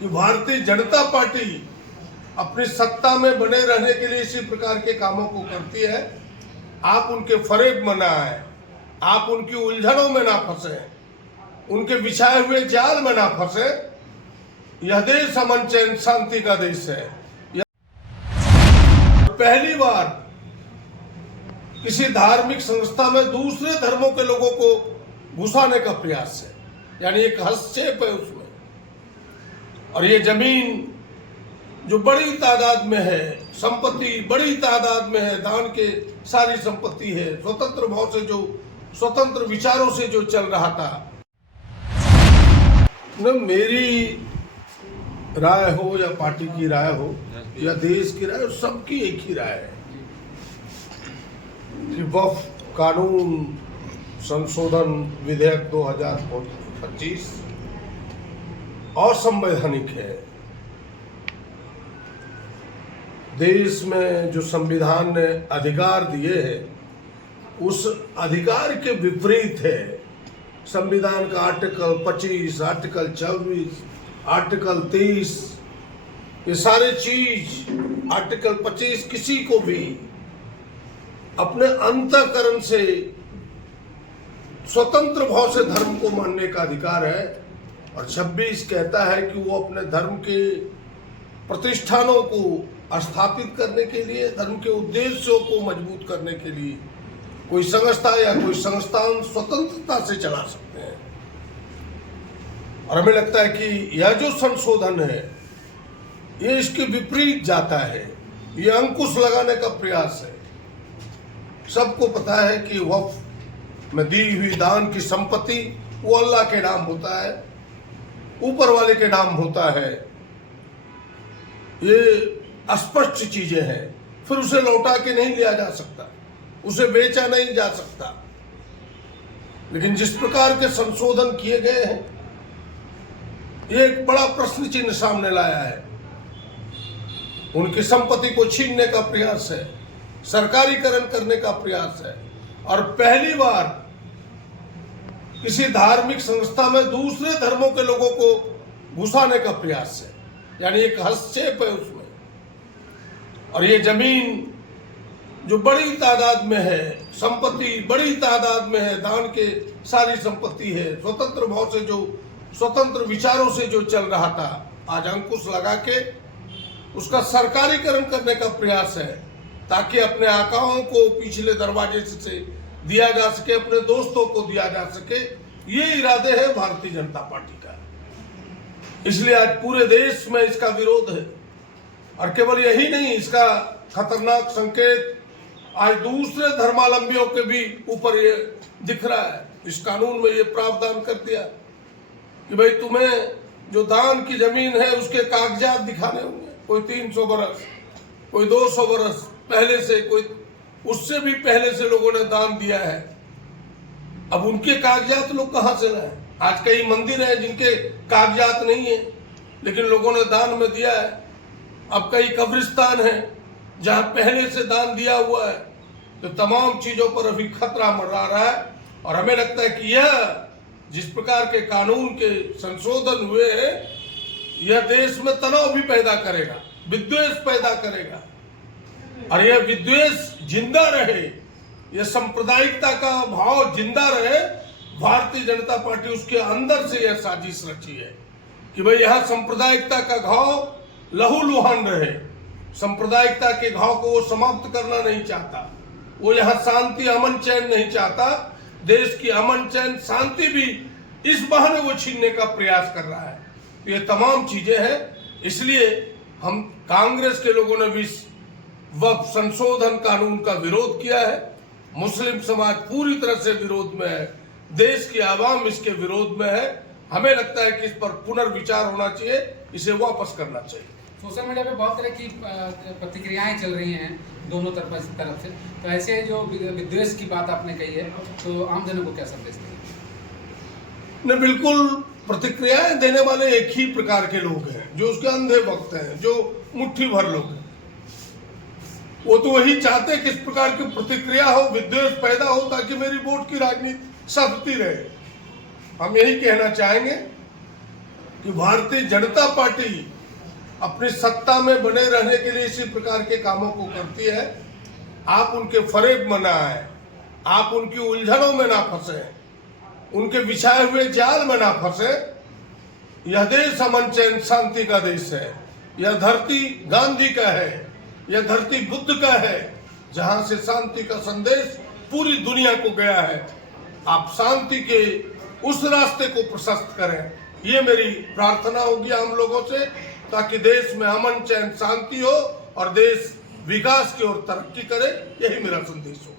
कि भारतीय जनता पार्टी अपनी सत्ता में बने रहने के लिए इसी प्रकार के कामों को करती है। आप उनके फरेब में ना आए, आप उनकी उलझनों में ना फंसे, उनके बिछाए हुए जाल में ना फंसे। यह देश अमन चैन शांति का देश है। पहली बार किसी धार्मिक संस्था में दूसरे धर्मों के लोगों को घुसाने का प्रयास है, यानी एक हस्तक्षेप है उसमें। और ये जमीन जो बड़ी तादाद में है, संपत्ति बड़ी तादाद में है, दान के सारी संपत्ति है, स्वतंत्र भाव से जो स्वतंत्र विचारों से जो चल रहा था न, मेरी राय हो या पार्टी की राय हो या देश की राय हो, सबकी एक ही राय है कि वक्फ कानून संशोधन विधेयक 2025 असंवैधानिक है। देश में जो संविधान ने अधिकार दिए हैं उस अधिकार के विपरीत है। संविधान का आर्टिकल 25, आर्टिकल 24, आर्टिकल 30, ये सारे चीज, आर्टिकल 25 किसी को भी अपने अंतःकरण से स्वतंत्र भाव से धर्म को मानने का अधिकार है। और 26 कहता है कि वो अपने धर्म के प्रतिष्ठानों को स्थापित करने के लिए, धर्म के उद्देश्यों को मजबूत करने के लिए कोई संस्था या कोई संस्थान स्वतंत्रता से चला सकते हैं। और हमें लगता है कि यह जो संशोधन है ये इसके विपरीत जाता है, ये अंकुश लगाने का प्रयास है। सबको पता है कि वक्फ में दी हुई दान की संपत्ति वो अल्लाह के नाम होता है, ऊपर वाले के नाम होता है, ये स्पष्ट चीजें हैं। फिर उसे लौटा के नहीं लिया जा सकता, उसे बेचा नहीं जा सकता। लेकिन जिस प्रकार के संशोधन किए गए हैं ये एक बड़ा प्रश्न चिन्ह सामने लाया है। उनकी संपत्ति को छीनने का प्रयास है, सरकारीकरण करने का प्रयास है। और पहली बार किसी धार्मिक संस्था में दूसरे धर्मों के लोगों को घुसाने का प्रयास है, यानी एक हस्तक्षेप है उसमें। और ये जमीन जो बड़ी तादाद में है, संपत्ति बड़ी तादाद में है, दान के सारी संपत्ति है, स्वतंत्र भाव से जो स्वतंत्र विचारों से जो चल रहा था, आज अंकुश लगा के उसका सरकारीकरण करने का प्रयास है, ताकि अपने आकाओं को पिछले दरवाजे से दिया जा सके, अपने दोस्तों को दिया जा सके। ये इरादे है भारतीय जनता पार्टी का। इसलिए आज पूरे देश में इसका विरोध है। और केवल यही नहीं, इसका खतरनाक संकेत आज दूसरे धर्मावलंबियों के भी ऊपर ये दिख रहा है। इस कानून में ये प्रावधान कर दिया कि भाई तुम्हें जो दान की जमीन है उसके कागजात दिखाने होंगे। कोई 300 बरस, कोई 200 बरस पहले से, कोई उससे भी पहले से लोगों ने दान दिया है। अब उनके कागजात लोग कहां से लाए? आज कई मंदिर हैं जिनके कागजात नहीं है लेकिन लोगों ने दान में दिया है। अब कई कब्रिस्तान हैं जहां पहले से दान दिया हुआ है। तो तमाम चीजों पर अभी खतरा मंडरा रहा है। और हमें लगता है कि यह जिस प्रकार के कानून के संशोधन हुए हैं यह देश में तनाव भी पैदा करेगा, विद्वेष पैदा करेगा। और यह विद्वेष जिंदा रहे, यह सांप्रदायिकता का भाव जिंदा रहे। भारतीय जनता पार्टी उसके अंदर से यह साजिश रची है कि भाई यहां सांप्रदायिकता का घाव लहूलुहान रहे। सांप्रदायिकता के घाव को वो समाप्त करना नहीं चाहता। वो यहाँ शांति अमन चैन नहीं चाहता। देश की अमन चैन शांति भी इस बहाने वो छीनने का प्रयास कर रहा है। तो ये तमाम चीजें हैं। इसलिए हम कांग्रेस के लोगों ने भी वक्फ संशोधन कानून का विरोध किया है। मुस्लिम समाज पूरी तरह से विरोध में है, देश की आवाम इसके विरोध में है। हमें लगता है कि इस पर पुनर्विचार होना चाहिए, इसे वापस करना चाहिए। सोशल मीडिया पे बहुत तरह की प्रतिक्रियाएं चल रही हैं दोनों तरफ से। तो ऐसे जो विद्वेष की बात आपने कही है तो आम जनों को क्या संदेश दें? नहीं, बिल्कुल प्रतिक्रियाएं देने वाले एक ही प्रकार के लोग हैं, जो उसके अंधे भक्त हैं, जो मुट्ठी भर लोग हैं। वो तो वही चाहते हैं कि इस प्रकार की प्रतिक्रिया हो, विद्वेष पैदा हो, ताकि मेरी वोट की राजनीति सधती रहे। हम यही कहना चाहेंगे कि भारतीय जनता पार्टी अपनी सत्ता में बने रहने के लिए इसी प्रकार के कामों को करती है। आप उनके फरेब में ना आए, आप उनकी उलझनों में ना फंसे, उनके बिछाए हुए जाल में ना फंसे। यह देश अमन चैन शांति का देश है। यह धरती गांधी का है, यह धरती बुद्ध का है, जहां से शांति का संदेश पूरी दुनिया को गया है। आप शांति के उस रास्ते को प्रशस्त करें, ये मेरी प्रार्थना होगी हम लोगों से, ताकि देश में अमन चैन शांति हो और देश विकास की ओर तरक्की करे। यही मेरा संदेश हो।